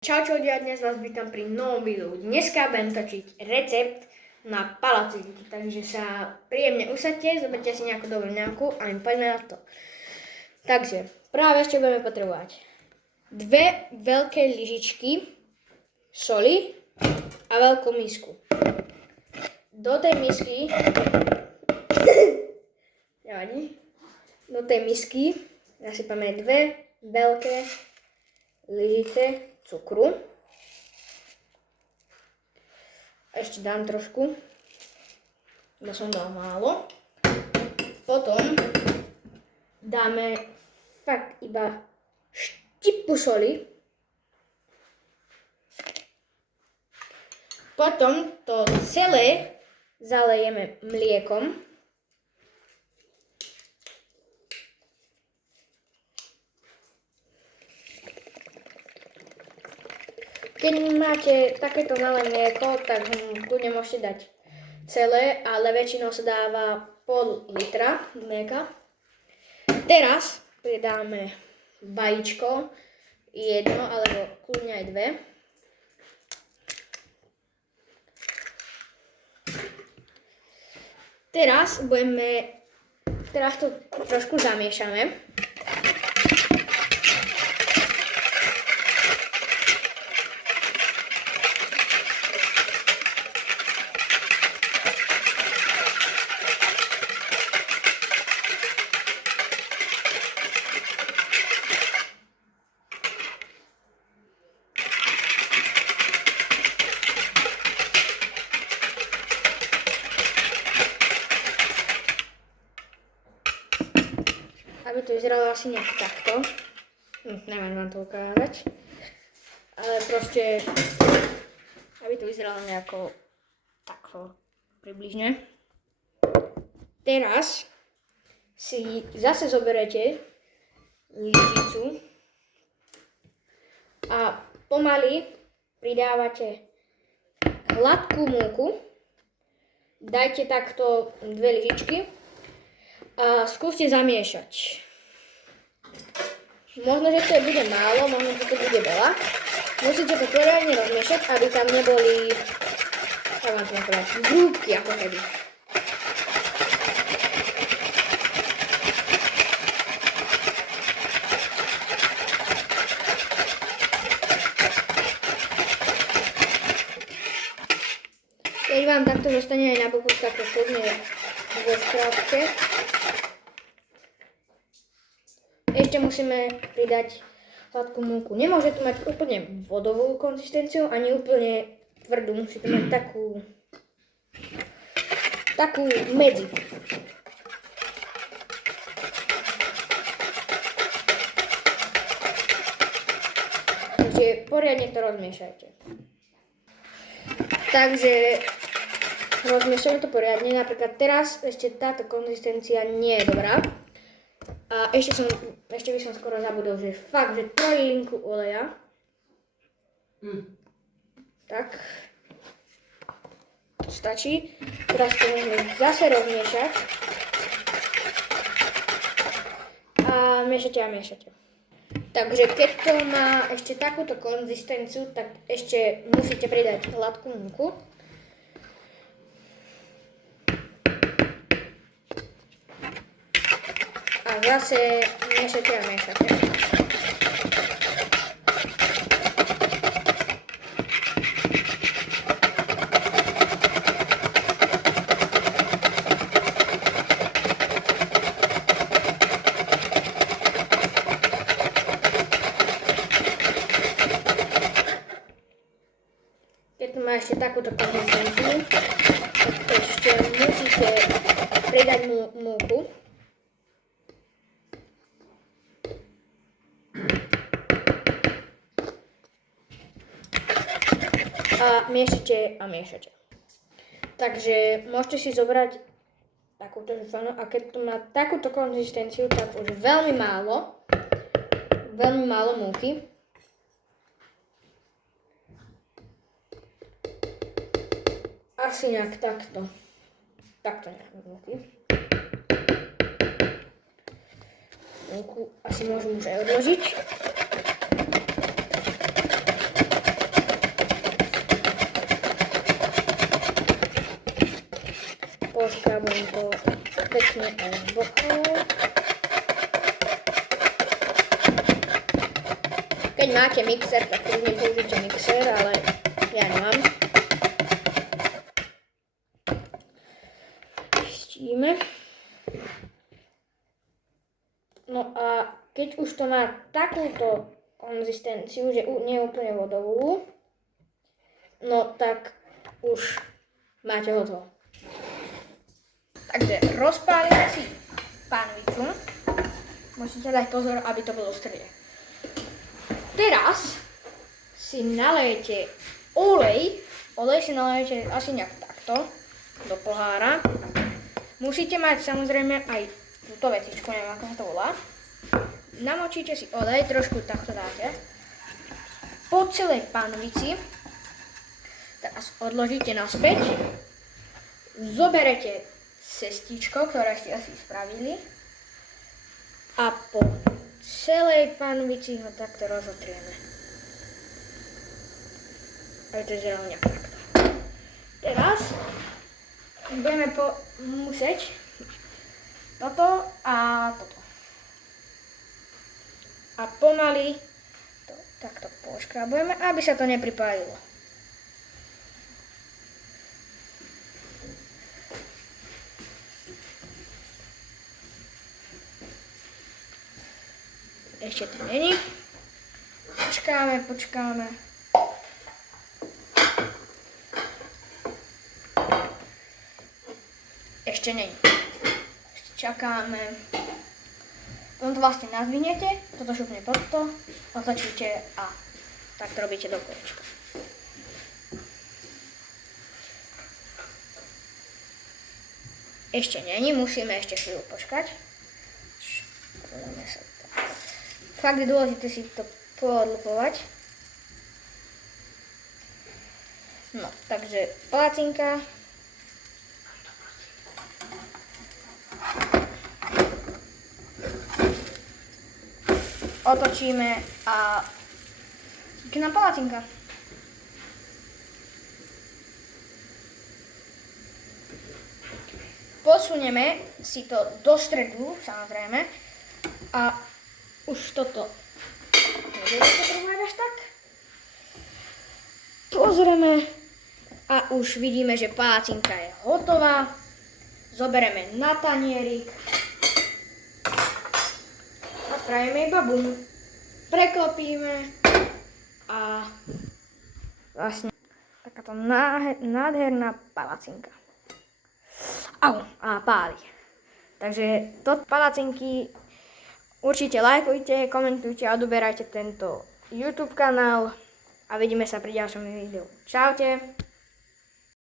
Čau ľudia, dnes vás vítam pri novom videu. Dneska budem točiť recept na palacinky, takže sa príjemne usadte, zoberte si nejakú dobrú ňavku a my poďme na to. Takže, práve ešte budeme potrebovať 2 veľké lyžičky soli a veľkú misku. Do tej misky nasypame 2 veľké lyžice cukru. Ešte dám trošku, bo som dal málo. Potom dáme fakt iba štipku soli. Potom to celé zalejeme mliekom. Keď máte takéto malé mlieko, tak kľudne môžete dať celé, ale väčšinou sa dáva pol litra mlieka. Teraz pridáme vajíčko, jedno alebo kľudne aj 2. Teraz to trošku zamiešame. Aby to vyzeralo asi nejak takto. Neviem vám to ukázať. Ale proste, aby to vyzeralo nejako takto približne. Teraz si zase zoberete lyžicu a pomaly pridávate hladkú múku. Dajte takto 2 lyžičky. A skúste zamiešať. Možno, že to bude málo, možno, že to bude veľa. Musíte to poriadne rozmiešať, aby tam neboli, tak vám to povedať, zrúbky ako keby. Keď vám takto zostane aj na boku, tak to kľudne zoškrábte. Ešte musíme pridať hladkú múku. Nemôže to mať úplne vodovú konzistenciu, ani úplne tvrdú. Musí to mať takú medzi. Takže poriadne to rozmiešajte. Takže rozmiešajme to poriadne. Napríklad teraz ešte táto konzistencia nie je dobrá. A ešte by som skoro zabudol, že fakt, že trojlinku oleja. Tak. To stačí. Teraz to môžeme zase rozmiešať. A miešate. Takže keď to má ešte takúto konzistenciu, tak ešte musíte pridať hladkú múku. A zase miešate a miešate. Keď to má ešte takúto konzistenciu, tak ešte musíte pridať múku. A miešate. Takže môžete si zobrať takúto žufanu a keď to má takúto konzistenciu, tak už veľmi málo múky. Asi nejak takto. Takto nejak múky. Múku asi môžem už aj odložiť. to pekne aj z boku. Keď máte mixer, tak kľudne použite mixer, ale ja nemám. Čistíme. No a keď už to má takúto konzistenciu, že nie je úplne vodovú, no tak už máte hotovo. Takže rozpálime si pánvicu. Musíte dať pozor, aby to bolo stredie. Teraz si nalejete olej. Olej si nalejete asi nejak takto do pohára. Musíte mať samozrejme aj túto vecičku, neviem ako sa to volá. Namočíte si olej, trošku takto dáte. Po celej pánvici teraz odložíte naspäť. Zoberete cestičko, ktoré ste asi spravili. A po celej pánvici ho takto rozotrieme. Aby to vyzeralo nejak takto. Teraz budeme musieť toto a toto. A pomaly to takto poškrabujeme, aby sa to nepripálilo. Ešte to není. Počkáme. Ešte není. Ešte čakáme. Potom to vlastne nadvinete, toto šupne pod to, otočíte a tak to robíte do kolečka. Ešte není, musíme ešte chvíľu počkať. Podáme sa to. Fakt je dôležité si to poodlupovať. No, takže palacinka. Otočíme a na palacinka. Posunieme si to do stredu, samozrejme, a už toto nebude potrebovať až tak. Pozrieme a už vidíme, že palacinka je hotová. Zoberieme na tanierik. Spravíme iba bum, preklopíme a vlastne takáto nádherná palacinka. Au, a páli. Takže to palacinky určite lajkujte, komentujte a odoberajte tento YouTube kanál a vidíme sa pri ďalšom videu. Čaute.